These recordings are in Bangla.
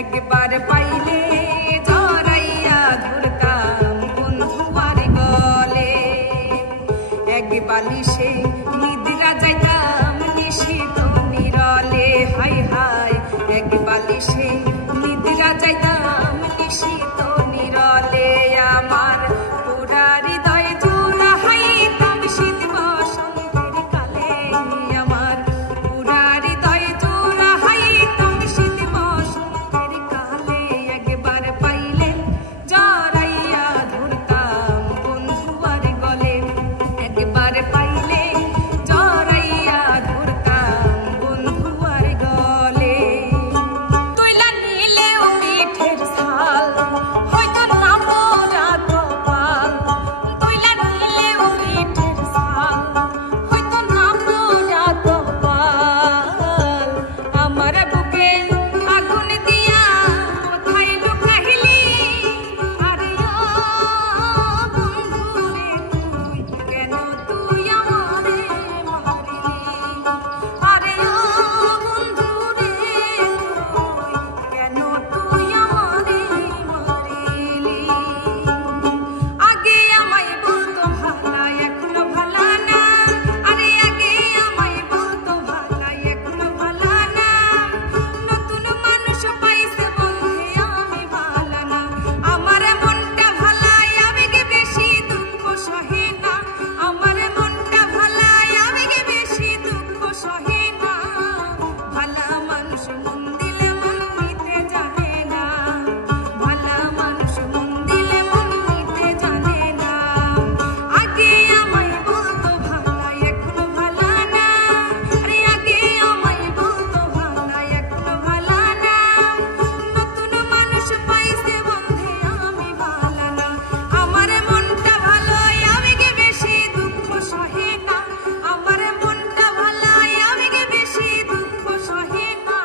একবার পাইলে জড়াইয়া ধরতাম বন্ধুয়ার গলে এক বালিশে নিদ্রা যাইতাম নিশিত নিরলে হাই হাই এক বালিশে নিদ্রা যাইতাম নিশিত নিরলে আমার পুরা হৃদয় জোড়া হাইতাম শীত বসন্তের কালে আমার পুরা হৃদয় জোড়া হাইতাম শীত বসন্তের কালে একবার পাইলে জড়াইয়া ধরতাম বন্ধুয়ার গলে একবার পাইলে জড়াইয়া ধরতাম বন্ধুয়ার গলে তৈলা নিলেও মিঠের ঝাল হয়তো না মোরা কপাল তৈলা নিলেও মিঠের ঝাল হয়তো না মোরা কপাল আমার বুকে আগুন দিয়া কোথায় লুকাইলি আরে ও বন্ধুরে তুই কেন তুই আমারে মারিলি আরে ও বন্ধুরে তুই কেন তুই আমারে মারিলি আগে আমায় বলতো ভালা এখনো ভালা না আরে আগে আমায় বলতো ভালা এখনো ভালা না নতুন মানুষ পাইছে বন্ধে আমি ভালা না আমার মনটা ভালা আবেগে বেশি দুঃখ সহে না আমার মনটা ভালা আবেগে বেশি দুঃখ সহে না ভালা মানুষ মন দিলে মন নিতে জানে না ভালা মানুষ মন দিলে মন নিতে জানে না আগে আমায় বলতো ভালা এখনো ভালা না আরে আগে আমায় বলতো ভালা এখনো ভালা না নতুন মানুষ পাইছে বন্ধে আমি ভালা না আমার মনটা ভালো আবেগে বেশি দুঃখ সহে না আমার মনটা ভালো আবেগে বেশি দুঃখ সহে না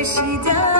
বেশি যায়।